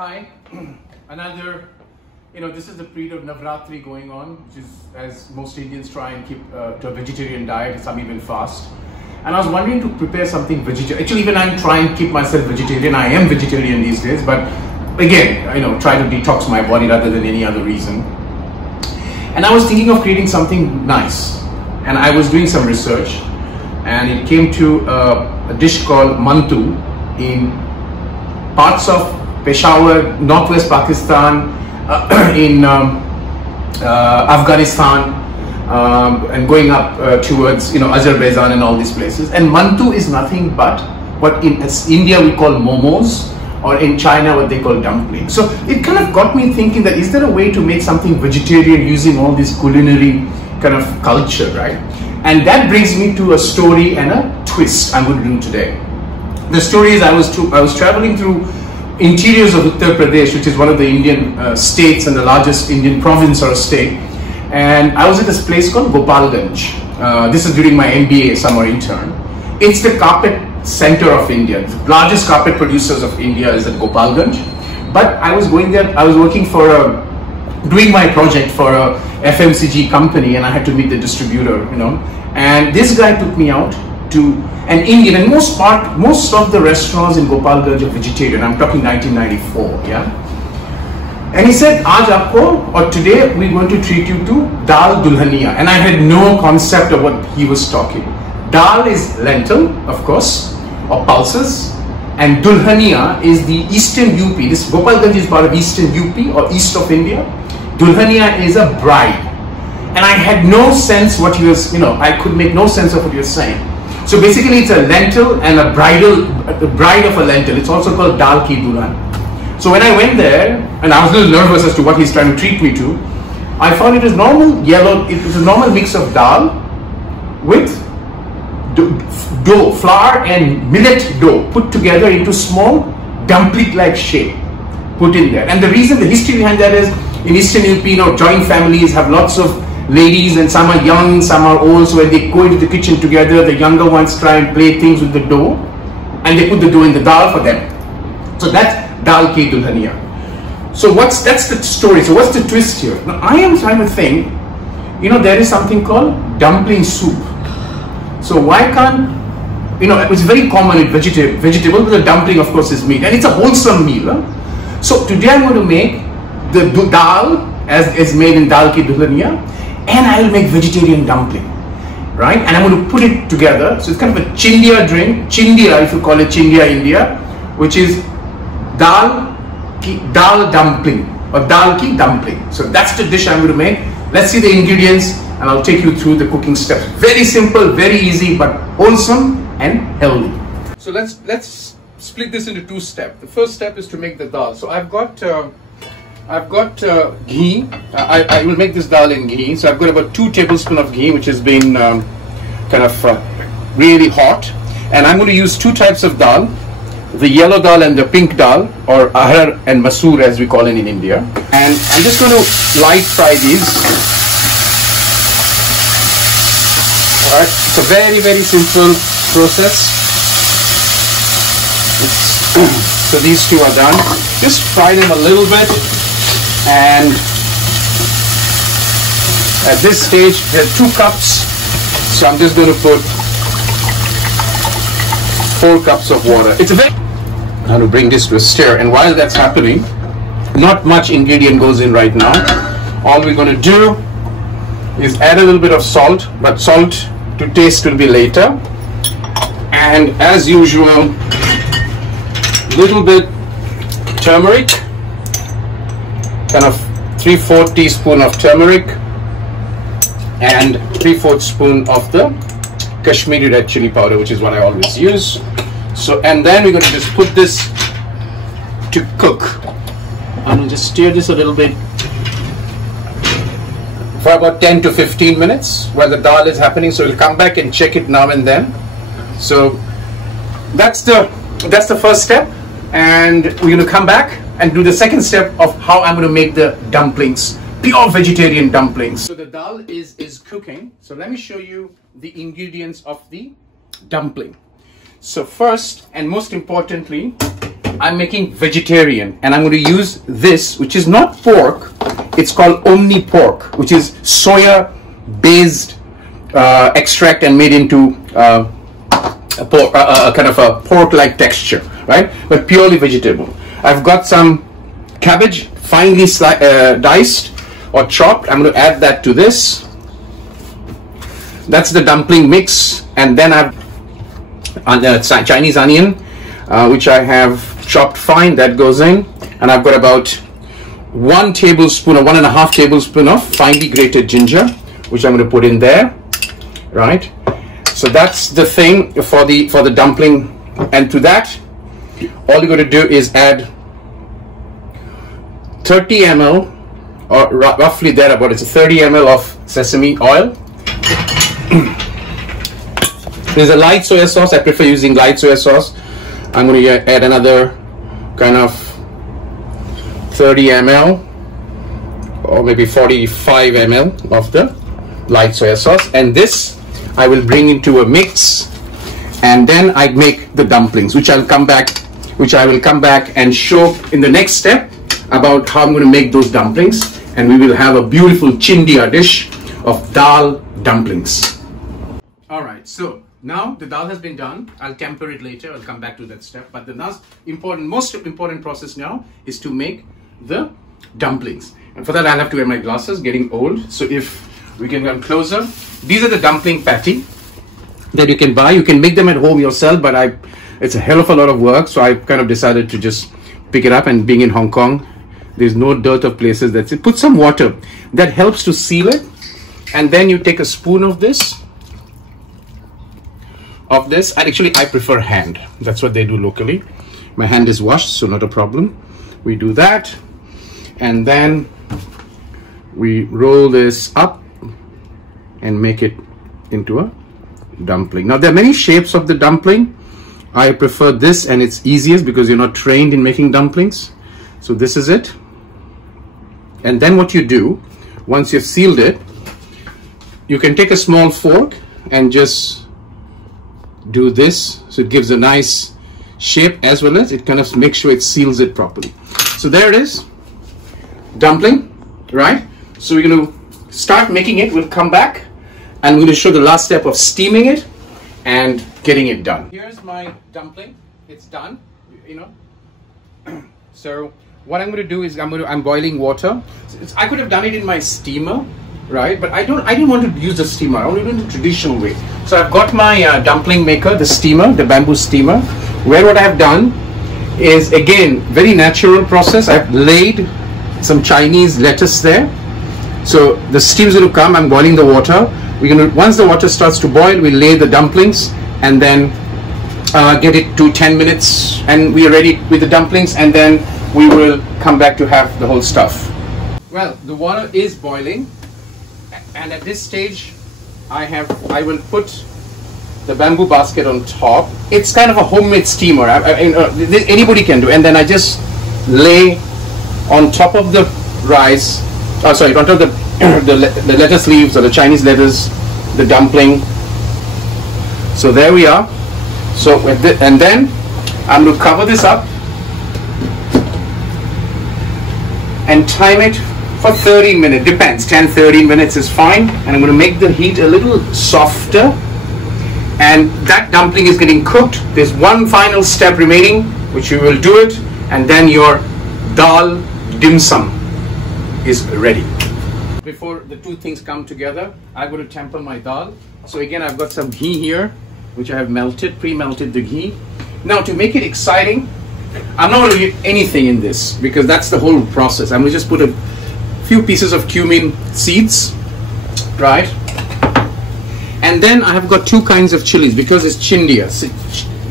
Hi, another, this is the period of Navratri going on, which is, as most Indians try and keep to a vegetarian diet, some even fast. And I was wondering to prepare something vegetarian. Actually, even I'm trying to keep myself vegetarian. I am vegetarian these days, but again, try to detox my body rather than any other reason. And I was thinking of creating something nice. And I was doing some research, and it came to a dish called mantu in parts of Peshawar, northwest Pakistan, in Afghanistan, and going up towards Azerbaijan and all these places. And mantu is nothing but what in India we call momos, or in China what they call dumplings. So it kind of got me thinking that is there a way to make something vegetarian using all this culinary kind of culture, right? And that brings me to a story and a twist I'm going to do today. The story is I was traveling through interiors of Uttar Pradesh, which is one of the Indian states and the largest Indian province or state. And I was at this place called Gopalganj. This is during my MBA summer intern. It's the carpet center of India. The largest carpet producers of India is at Gopalganj. But I was going there, I was working for doing my project for a FMCG company, and I had to meet the distributor, And this guy took me out to an Indian, and most of the restaurants in Gopalganj are vegetarian. I'm talking 1994, yeah. And he said, "Aaj aapko, or today we're going to treat you to dal Dulhania." And I had no concept of what he was talking. Dal is lentil, of course, or pulses, and Dulhania is the eastern UP. This Gopalganj is part of eastern UP or east of India. Dulhania is a bride. And I had no sense what he was, I could make no sense of what he was saying. So basically it's a lentil and a bride of a lentil. It's also called dal ki dulhan. So when I went there, and I was a little nervous as to what he's trying to treat me to, I found it was normal yellow, it was a normal mix of dal with dough, flour and millet dough put together into small dumpling-like shape, put in there. And the history behind that is, in Eastern UP, joint families have lots of ladies, and some are young, some are old, so when they go into the kitchen together, the younger ones try and play things with the dough, and they put the dough in the dal for them. So that's dal ki dulhania. So that's the story. So what's the twist here? Now I am trying to think, there is something called dumpling soup. So why can't, it's very common in vegetable, but the dumpling of course is meat, and it's a wholesome meal. Huh? So today I'm going to make the dal as is made in dal ki dulhania, and I will make vegetarian dumpling, right? And I'm going to put it together. So it's kind of a chindia drink, chindia if you call it chindia India, which is dal dumpling or dal ki dumpling. So that's the dish I'm going to make. Let's see the ingredients, and I'll take you through the cooking steps. Very simple, very easy, but wholesome and healthy. So let's split this into two steps. The first step is to make the dal. So I've got ghee. I will make this dal in ghee. So I've got about 2 tablespoons of ghee, which has been really hot. And I'm going to use 2 types of dal, the yellow dal and the pink dal, or arhar and masoor as we call it in India. And I'm just going to light fry these. Alright, it's a very, very simple process. So these 2 are done. Just fry them a little bit. And at this stage there are 2 cups, so I'm just going to put 4 cups of water. It's a very now to bring this to a stir, and while that's happening, not much ingredient goes in right now. All we're going to do is add a little bit of salt, but salt to taste will be later. And as usual, little bit turmeric, kind of 3/4 teaspoon of turmeric, and 3/4 spoon of the Kashmiri red chili powder, which is what I always use. So, and then we're going to just put this to cook. I'm going to just stir this a little bit for about 10 to 15 minutes while the dal is happening. So we'll come back and check it now and then. So that's the first step, and we're going to come back and do the second step of how I'm going to make the dumplings, pure vegetarian dumplings. So the dal is cooking. So let me show you the ingredients of the dumpling. So first and most importantly, I'm making vegetarian, and I'm going to use this, which is not pork. It's called Omni pork, which is soya based extract and made into a kind of a pork like texture, right? But purely vegetable. I've got some cabbage finely diced or chopped. I'm going to add that to this. That's the dumpling mix. And then I've Chinese onion, which I have chopped fine, that goes in. And I've got about 1 tablespoon or 1.5 tablespoon of finely grated ginger, which I'm going to put in there, right? So that's the thing for the dumpling. And to that, all you're going to do is add 30 ml or roughly thereabout. It's 30 ml of sesame oil. There's a light soya sauce. I prefer using light soya sauce. I'm going to add another kind of 30 ml or maybe 45 ml of the light soya sauce, and this I will bring into a mix, and then I make the dumplings, which I will come back and show in the next step about how I'm going to make those dumplings, and we will have a beautiful Chindia dish of dal dumplings. All right, so now the dal has been done. I'll temper it later. I'll come back to that step. But the most important process now is to make the dumplings. And for that, I'll have to wear my glasses, getting old. So if we can come closer. These are the dumpling patty that you can buy. You can make them at home yourself, but it's a hell of a lot of work. So I kind of decided to just pick it up, and being in Hong Kong, there's no dearth of places that say, put some water. That helps to seal it. And then you take a spoon of this, and actually I prefer hand. That's what they do locally. My hand is washed, so not a problem. We do that, and then we roll this up and make it into a dumpling. Now there are many shapes of the dumpling. I prefer this, and it's easiest because you're not trained in making dumplings. So this is it. And then what you do, once you've sealed it, you can take a small fork and just do this, so it gives a nice shape, as well as it kind of makes sure it seals it properly. So there it is, dumpling, right? So we're going to start making it. We'll come back and we're going to show the last step of steaming it and getting it done. Here's my dumpling. It's done, you know. So what I'm going to do is I'm boiling water. I could have done it in my steamer, right? But I didn't want to use the steamer. I want to do it the traditional way. So I've got my dumpling maker, the steamer, the bamboo steamer, where what I've done is, again, very natural process. I've laid some Chinese lettuce there. So the steam's going to come. I'm boiling the water. Once the water starts to boil, we lay the dumplings and then get it to 10 minutes, and we are ready with the dumplings, and then we will come back to have the whole stuff. Well, the water is boiling, and at this stage I will put the bamboo basket on top. It's kind of a homemade steamer. Anybody can do, and then I just lay on top of the rice, on top of the lettuce leaves or the Chinese lettuce, the dumpling. So there we are. So and then I'm going to cover this up and time it for 30 minutes. Depends, 10-13 minutes is fine. And I'm going to make the heat a little softer, and that dumpling is getting cooked. There's one final step remaining, which you will do it, and then your dal dimsum is ready. Before the two things come together, I'm going to temper my dal. So again, I've got some ghee here, which I have pre-melted the ghee. Now to make it exciting, I'm not going to do anything in this because that's the whole process. I'm going to just put a few pieces of cumin seeds, right? And then I have got two kinds of chilies because it's Chindia,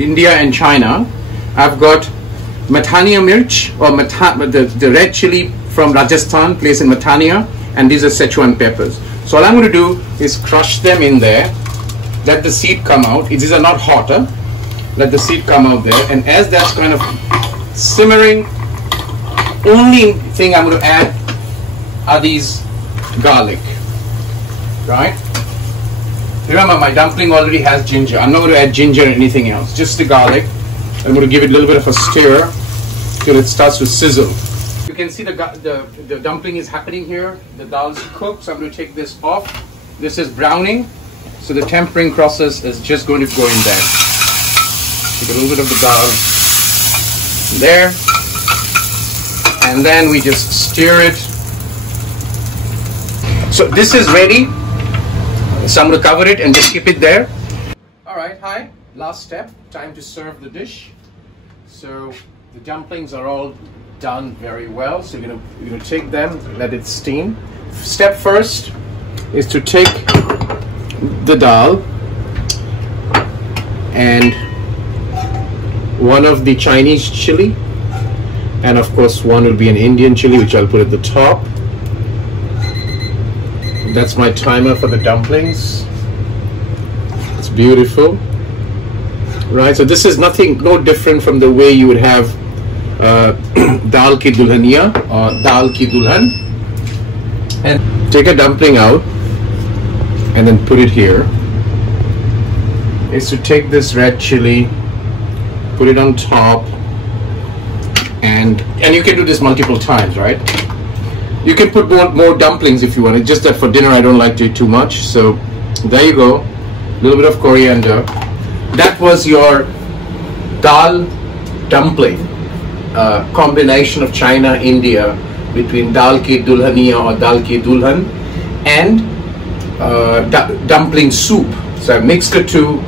India and China. I've got Mathania mirch, or the red chili from Rajasthan, placed in Mathania, and these are Sichuan peppers. So all I'm going to do is crush them in there, let the seed come out. These are not hot, huh? Let the seed come out there, and as that's kind of simmering, only thing I'm going to add are these garlic, right? Remember, my dumpling already has ginger. I'm not going to add ginger or anything else, just the garlic. I'm going to give it a little bit of a stir, till it starts to sizzle. You can see the dumpling is happening here. The dal is cooked, so I'm going to take this off. This is browning, so the tempering process is just going to go in there. Take a little bit of the dal there, and then we just stir it. So this is ready. So I'm going to cover it and just keep it there. All right, hi. Last step. Time to serve the dish. So the dumplings are all done very well. So you're gonna take them, let it steam. Step first is to take the dal and one of the Chinese chili, and of course one will be an Indian chili, which I'll put at the top. That's my timer for the dumplings. It's beautiful. Right, so this is no different from the way you would have dal ki dulhania or dal ki dulhan. And take a dumpling out and then put it here. Is to take this red chili, put it on top, and you can do this multiple times, right? You can put more dumplings if you want. It's just that for dinner I don't like to eat too much. So there you go, a little bit of coriander. That was your dal dumpling, combination of China, India, between dal ki dulhania or dal ki dulhan and dumpling soup. So I mixed the two.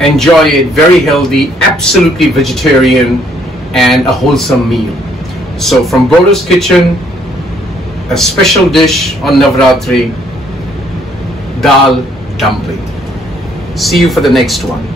Enjoy it, very healthy, absolutely vegetarian, and a wholesome meal. So from Bordo's kitchen, a special dish on Navratri, dal dumpling. See you for the next one.